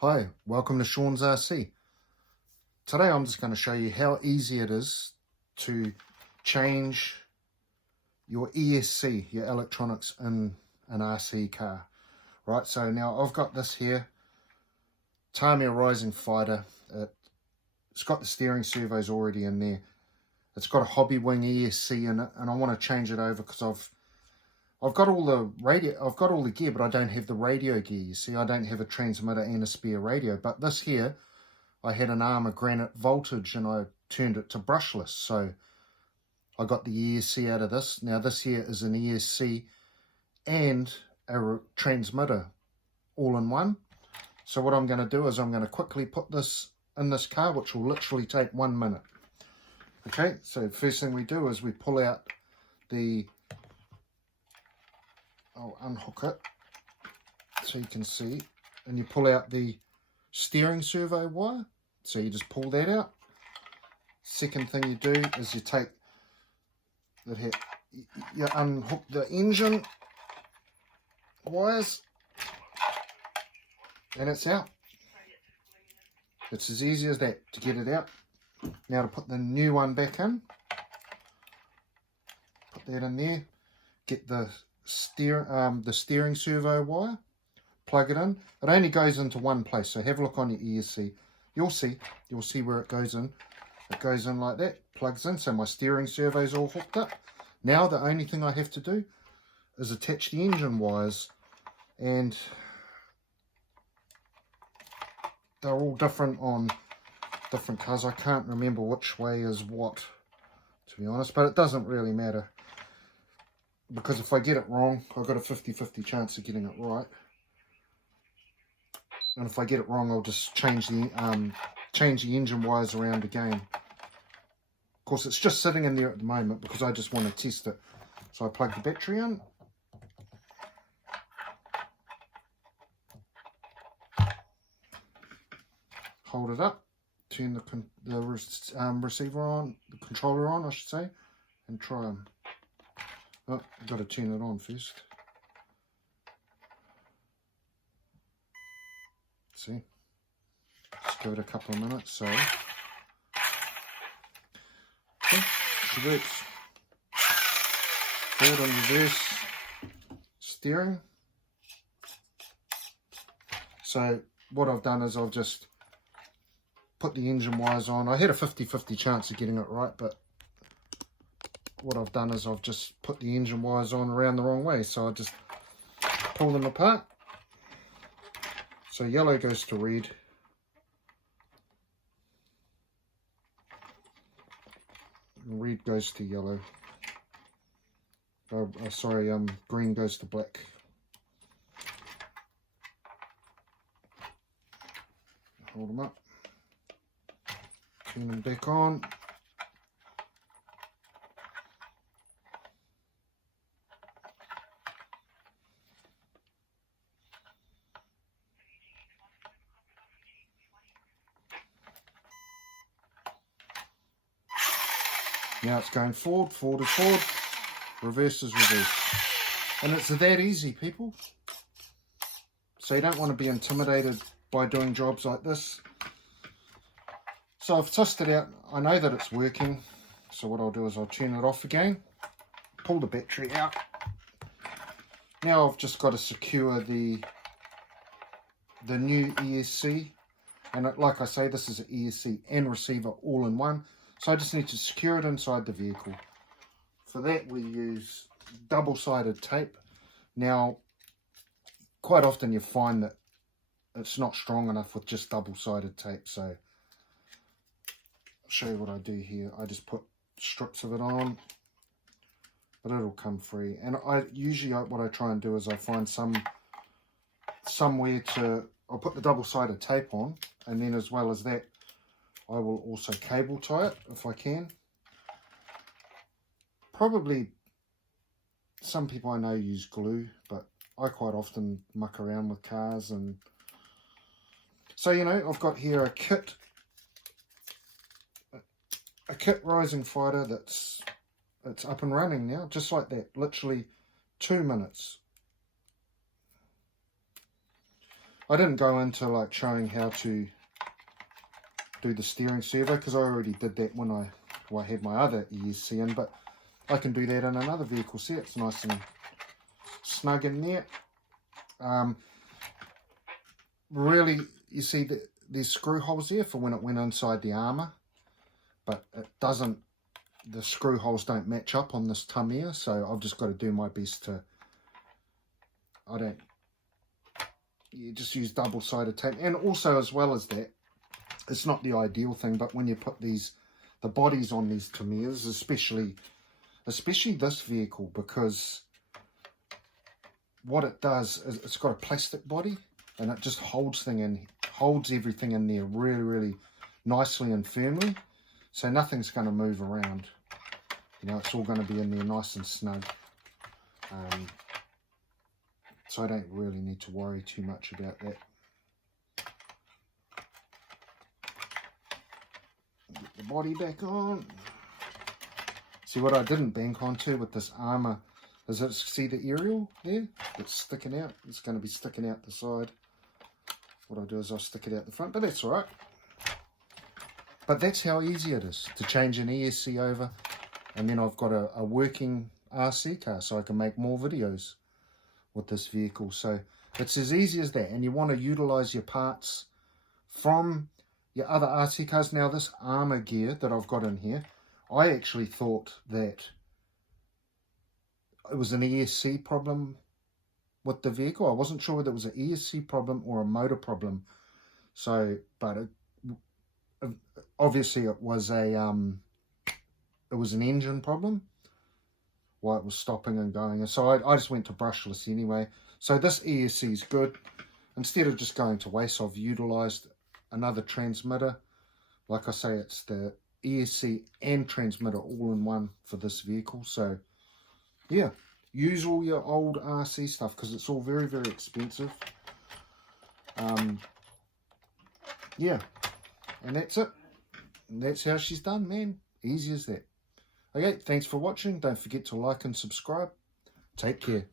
Hi, welcome to Sean's RC. Today I'm just going to show you how easy it is to change your ESC, your electronics in an RC car. Right, so now I've got this here, Tamiya Rising Fighter. It's got the steering servos already in there. It's got a Hobby Wing ESC in it, and I want to change it over because I've got all the gear, but I don't have the radio gear. You see, I don't have a transmitter and a spare radio. But this here, I had an arm of granite voltage and I turned it to brushless. So I got the ESC out of this. Now this here is an ESC and a transmitter all in one. So what I'm going to do is I'm going to quickly put this in this car, which will literally take 1 minute. Okay, so first thing we do is we pull out the... I'll unhook it so you can see, and you pull out the steering servo wire. So you just pull that out. Second thing you do is you take you unhook the engine wires, and it's out. It's as easy as that to get it out. Now to put the new one back in, put that in there, get the steering servo wire, plug it in. It only goes into one place, so have a look on your ESC. You'll see where it goes in. It goes in like that, plugs in. So my steering servo's all hooked up. Now the only thing I have to do is attach the engine wires, and they're all different on different cars. I can't remember which way is what, to be honest, but it doesn't really matter, because if I get it wrong, I've got a 50-50 chance of getting it right. And if I get it wrong, I'll just change the engine wires around again. Of course, it's just sitting in there at the moment because I just want to test it. So I plug the battery in. Hold it up. Turn the receiver on, the controller on, I should say, and try them. Oh, I've got to turn it on first. See? Just give it a couple of minutes, so. Okay, it works. Forward and reverse steering. So what I've done is I've just put the engine wires on. I had a 50-50 chance of getting it right, but what I've done is I've just put the engine wires on around the wrong way. So I just pull them apart. So yellow goes to red. And red goes to yellow. Green goes to black. Hold them up. Turn them back on. Now it's going forward, forward is forward, reverse is reverse. And it's that easy, people. So you don't want to be intimidated by doing jobs like this. So I've tested out, I know that it's working. So what I'll do is I'll turn it off again, pull the battery out. Now I've just got to secure the new ESC. And like I say, this is an ESC and receiver all in one. So I just need to secure it inside the vehicle. For that we use double-sided tape. Now, quite often you find that it's not strong enough with just double-sided tape. So I'll show you what I do here. I just put strips of it on, but it'll come free. And what I try and do is I find somewhere I'll put the double-sided tape on, and then as well as that, I will also cable tie it if I can. Probably some people I know use glue, but I quite often muck around with cars. And so, you know, I've got here a kit Rising Fighter it's up and running now, just like that, literally 2 minutes. I didn't go into like showing how to do the steering servo because I already did that when I had my other ESC in, but I can do that in another vehicle. See, it's nice and snug in there. Really, you see that there's screw holes there for when it went inside the armour, but it doesn't, the screw holes don't match up on this Tamiya, so I've just got to do my best to, you just use double-sided tape. And also, as well as that, it's not the ideal thing, but when you put the bodies on these Tamiyas, especially this vehicle, because what it does is it's got a plastic body and it just holds everything in there really, really nicely and firmly, so nothing's going to move around. You know, it's all going to be in there nice and snug. So I don't really need to worry too much about that. Get the body back on. See, what I didn't bank onto with this armour is that, see the aerial there? It's sticking out. It's going to be sticking out the side. What I'll do is I'll stick it out the front, but that's alright. But that's how easy it is to change an ESC over, and then I've got a working RC car, so I can make more videos with this vehicle. So it's as easy as that, and you want to utilise your parts from your other RC cars. Now, this armour gear that I've got in here, I actually thought that it was an ESC problem with the vehicle. I wasn't sure whether it was an ESC problem or a motor problem. So, but obviously it was an engine problem, why it was stopping and going. And so I just went to brushless anyway. So this ESC is good. Instead of just going to waste, I've utilised another transmitter. Like I say, it's the ESC and transmitter all in one for this vehicle. So yeah, use all your old RC stuff because it's all very, very expensive. Yeah, and that's it. And that's how she's done, man. Easy as that. Okay, thanks for watching. Don't forget to like and subscribe. Take care.